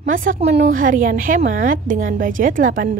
Masak menu harian hemat dengan budget 18.000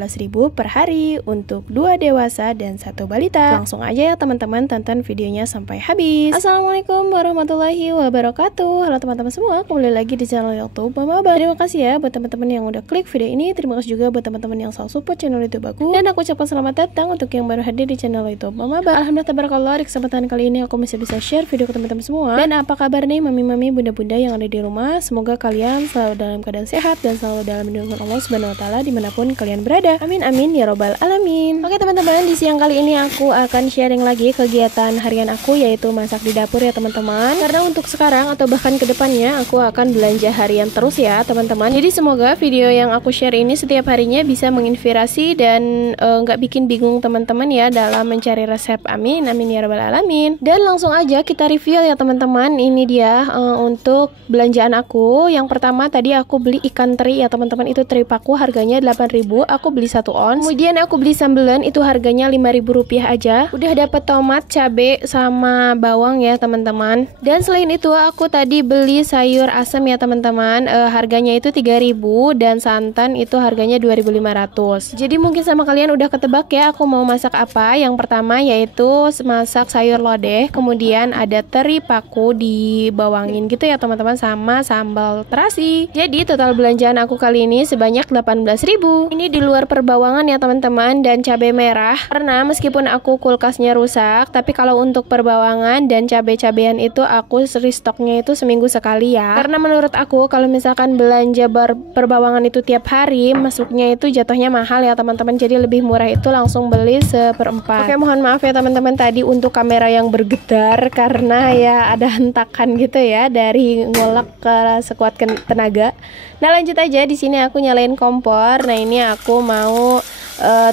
per hari untuk 2 dewasa dan 1 balita. Langsung aja ya teman-teman, tonton videonya sampai habis. Assalamualaikum warahmatullahi wabarakatuh. Halo teman-teman semua, kembali lagi di channel YouTube Mama Abah. Terima kasih ya buat teman-teman yang udah klik video ini. Terima kasih juga buat teman-teman yang selalu support channel YouTube aku. Dan aku ucapkan selamat datang untuk yang baru hadir di channel YouTube Mama Abah. Alhamdulillah tabarakallah, di kesempatan kali ini aku masih bisa share video ke teman-teman semua. Dan apa kabar nih mami-mami, bunda-bunda yang ada di rumah? Semoga kalian selalu dalam keadaan sehat dan selalu dalam lindungan Allah Subhanahu wa taala dimanapun kalian berada. Amin amin ya robbal alamin. Oke teman-teman, di siang kali ini aku akan sharing lagi kegiatan harian aku, yaitu masak di dapur ya teman-teman. Karena untuk sekarang atau bahkan kedepannya aku akan belanja harian terus ya teman-teman. Jadi semoga video yang aku share ini setiap harinya bisa menginspirasi dan nggak bikin bingung teman-teman ya dalam mencari resep. Amin amin ya robbal alamin. Dan langsung aja kita review ya teman-teman. Ini dia untuk belanjaan aku. Yang pertama tadi aku beli ikan teri ya teman-teman, itu teri paku harganya 8.000, aku beli 1 ons. Kemudian aku beli sambelan, itu harganya 5.000 rupiah aja. Udah dapet tomat, cabe sama bawang ya teman-teman. Dan selain itu aku tadi beli sayur asam ya teman-teman, harganya itu 3.000 dan santan itu harganya 2.500. Jadi mungkin sama kalian udah ketebak ya aku mau masak apa. Yang pertama yaitu masak sayur lodeh, kemudian ada teri paku dibawangin gitu ya teman-teman, sama sambal terasi. Jadi total belanjaan aku kali ini sebanyak 18.000. Ini di luar perbawangan ya teman-teman, dan cabai merah. Karena meskipun aku kulkasnya rusak, tapi kalau untuk perbawangan dan cabai-cabean itu aku restoknya itu seminggu sekali ya. Karena menurut aku kalau misalkan belanja perbawangan itu tiap hari, masuknya itu jatuhnya mahal ya teman-teman. Jadi lebih murah itu langsung beli 1/4. Oke, mohon maaf ya teman-teman tadi untuk kamera yang bergetar karena ya ada hentakan gitu ya dari ngolak ke sekuat tenaga. Nah lanjut aja, di sini aku nyalain kompor. Nah ini aku mau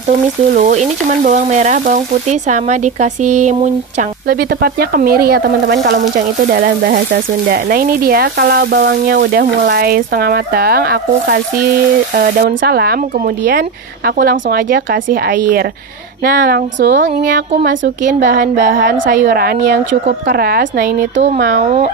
tumis dulu. Ini cuman bawang merah, bawang putih sama dikasih muncang. Lebih tepatnya kemiri ya teman-teman, kalau muncang itu dalam bahasa Sunda. Nah ini dia, kalau bawangnya udah mulai setengah matang, aku kasih daun salam, kemudian aku langsung aja kasih air. Nah langsung ini aku masukin bahan-bahan sayuran yang cukup keras. Nah ini tuh mau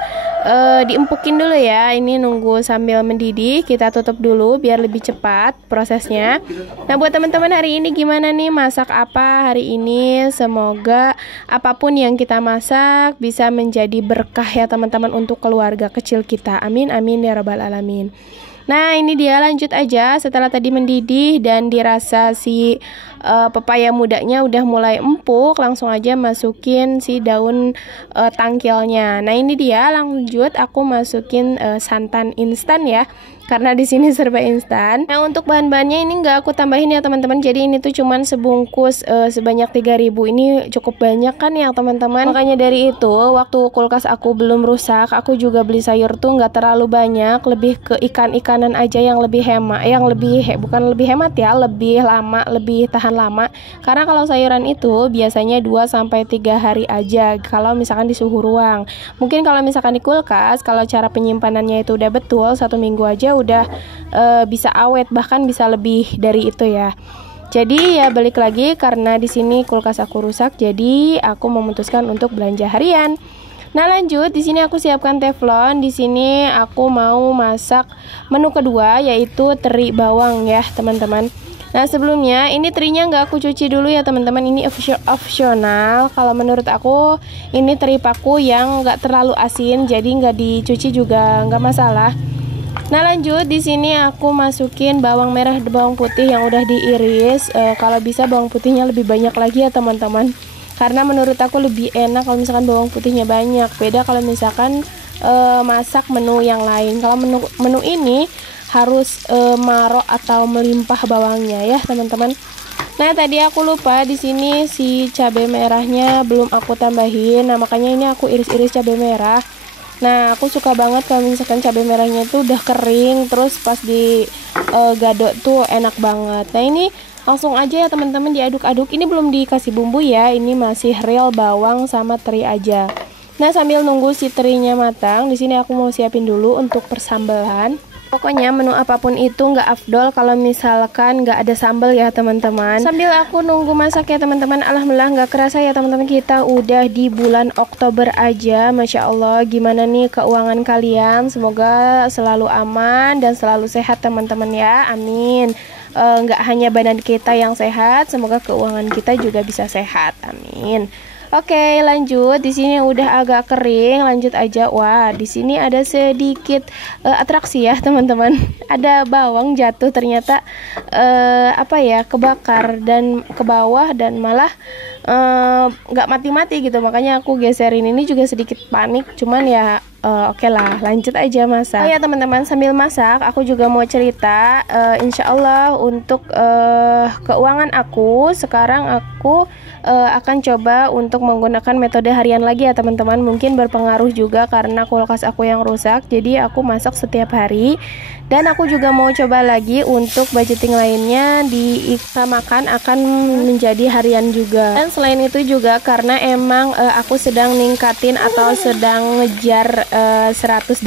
diempukin dulu ya. Ini nunggu sambil mendidih, kita tutup dulu biar lebih cepat prosesnya. Nah buat teman-teman hari ini gimana nih, masak apa hari ini? Semoga apapun yang kita masak bisa menjadi berkah ya teman-teman untuk keluarga kecil kita. Amin amin ya rabbal alamin. Nah ini dia, lanjut aja. Setelah tadi mendidih dan dirasa si pepaya mudanya udah mulai empuk, langsung aja masukin si daun tangkilnya. Nah ini dia, lanjut aku masukin santan instan ya, karena di sini serba instan. Nah untuk bahan-bahannya ini nggak aku tambahin ya teman-teman. Jadi ini tuh cuman sebungkus sebanyak 3.000. Ini cukup banyak kan ya teman-teman. Makanya dari itu waktu kulkas aku belum rusak, aku juga beli sayur tuh nggak terlalu banyak, lebih ke ikan-ikanan aja yang lebih hemat, yang lebih bukan lebih hemat ya, lebih lama, lebih tahan lama. Karena kalau sayuran itu biasanya 2-3 hari aja kalau misalkan di suhu ruang. Mungkin kalau misalkan di kulkas, kalau cara penyimpanannya itu udah betul, 1 minggu aja udah bisa awet, bahkan bisa lebih dari itu ya. Jadi ya balik lagi, karena di sini kulkas aku rusak, jadi aku memutuskan untuk belanja harian. Nah lanjut, di sini aku siapkan teflon. Di sini aku mau masak menu kedua, yaitu teri bawang ya teman-teman. Nah sebelumnya ini terinya nggak aku cuci dulu ya teman-teman, ini opsional. Kalau menurut aku ini teri paku yang nggak terlalu asin, jadi nggak dicuci juga nggak masalah. Nah lanjut, di sini aku masukin bawang merah, bawang putih yang udah diiris. Kalau bisa bawang putihnya lebih banyak lagi ya teman-teman, karena menurut aku lebih enak kalau misalkan bawang putihnya banyak. Beda kalau misalkan masak menu yang lain. Kalau menu ini harus marok atau melimpah bawangnya ya teman-teman. Nah tadi aku lupa, di sini si cabai merahnya belum aku tambahin. Nah makanya ini aku iris-iris cabai merah. Nah aku suka banget kalau misalkan cabai merahnya tuh udah kering, terus pas di gadok tuh enak banget. Nah ini langsung aja ya teman-teman diaduk-aduk. Ini belum dikasih bumbu ya, ini masih real bawang sama teri aja. Nah sambil nunggu si terinya matang, di sini aku mau siapin dulu untuk persambalan. Pokoknya menu apapun itu nggak afdol kalau misalkan nggak ada sambal ya teman-teman. Sambil aku nunggu masak ya teman-teman, alhamdulillah nggak kerasa ya teman-teman, kita udah di bulan Oktober aja. Masya Allah, gimana nih keuangan kalian? Semoga selalu aman dan selalu sehat teman-teman ya, amin. Nggak hanya badan kita yang sehat, semoga keuangan kita juga bisa sehat, amin. Oke, lanjut. Di sini udah agak kering, lanjut aja. Wah, di sini ada sedikit atraksi ya, teman-teman. Ada bawang jatuh ternyata kebakar dan ke bawah dan malah nggak mati-mati gitu. Makanya aku geserin, ini juga sedikit panik, cuman ya oke lah, lanjut aja masak. Oh ya teman-teman, sambil masak aku juga mau cerita. Insya Allah untuk keuangan aku sekarang aku akan coba untuk menggunakan metode harian lagi ya teman-teman. Mungkin berpengaruh juga karena kulkas aku yang rusak, jadi aku masak setiap hari. Dan aku juga mau coba lagi untuk budgeting lainnya disamakan akan menjadi harian juga. Dan selain itu juga karena emang aku sedang ningkatin atau sedang ngejar $100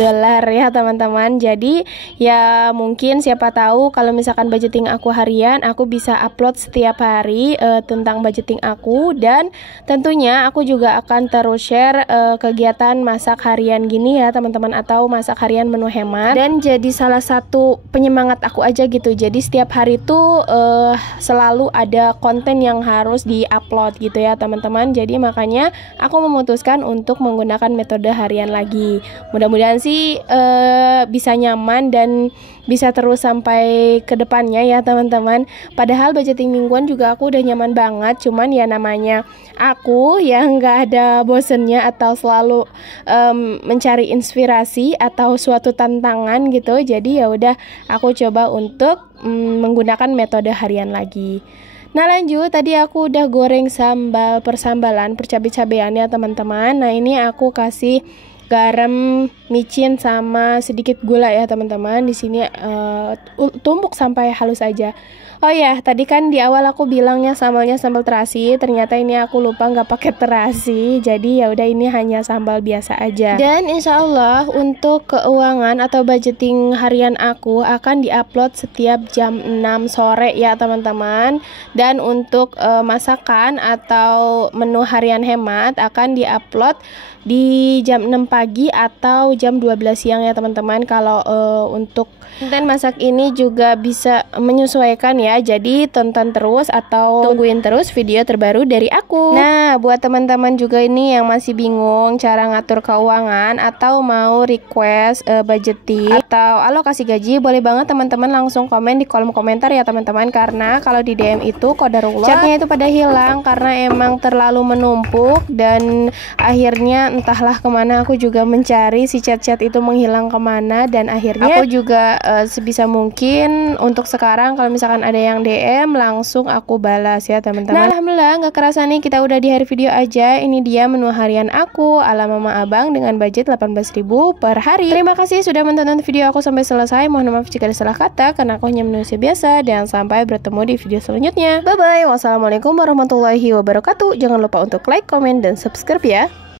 ya teman-teman. Jadi ya mungkin siapa tahu kalau misalkan budgeting aku harian, aku bisa upload setiap hari tentang budgeting aku. Dan tentunya aku juga akan terus share kegiatan masak harian gini ya teman-teman, atau masak harian menu hemat. Dan jadi salah satu penyemangat aku aja gitu. Jadi setiap hari tuh selalu ada konten yang harus di-upload gitu ya teman-teman. Jadi makanya aku memutuskan untuk menggunakan metode harian lagi. Mudah-mudahan sih bisa nyaman dan bisa terus sampai ke depannya ya teman-teman. Padahal budgeting mingguan juga aku udah nyaman banget. Cuman ya namanya aku yang nggak ada bosennya atau selalu mencari inspirasi atau suatu tantangan gitu. Jadi ya udah aku coba untuk menggunakan metode harian lagi. Nah lanjut, tadi aku udah goreng sambal persambalan, percabai-cabean ya teman-teman. Nah ini aku kasih garam, micin sama sedikit gula ya teman-teman. Di sini tumbuk sampai halus aja. Oh ya, tadi kan di awal aku bilangnya sambalnya sambal terasi. Ternyata ini aku lupa nggak pakai terasi. Jadi ya udah, ini hanya sambal biasa aja. Dan insya Allah untuk keuangan atau budgeting harian aku akan diupload setiap jam 6 sore ya teman-teman. Dan untuk masakan atau menu harian hemat akan diupload di jam 6 pagi atau jam 12 siang ya teman-teman. Kalau untuk konten masak ini juga bisa menyesuaikan ya. Jadi tonton terus atau tungguin terus video terbaru dari aku. Nah, buat teman-teman juga ini yang masih bingung cara ngatur keuangan atau mau request budgeting atau alokasi gaji, boleh banget teman-teman langsung komen di kolom komentar ya teman-teman. Karena kalau di DM itu qadarullah chatnya itu pada hilang karena emang terlalu menumpuk. Dan akhirnya entahlah kemana aku juga mencari si chat-chat itu menghilang kemana. Dan akhirnya aku juga sebisa mungkin untuk sekarang kalau misalkan ada yang DM langsung aku balas ya teman-teman. Nah alhamdulillah nggak kerasa nih kita udah di hari video aja. Ini dia menu harian aku ala mama abang dengan budget 18.000 per hari. Terima kasih sudah menonton video aku sampai selesai. Mohon maaf jika ada salah kata karena aku hanya manusia biasa. Dan sampai bertemu di video selanjutnya. Bye bye. Wassalamualaikum warahmatullahi wabarakatuh. Jangan lupa untuk like, komen, dan subscribe ya.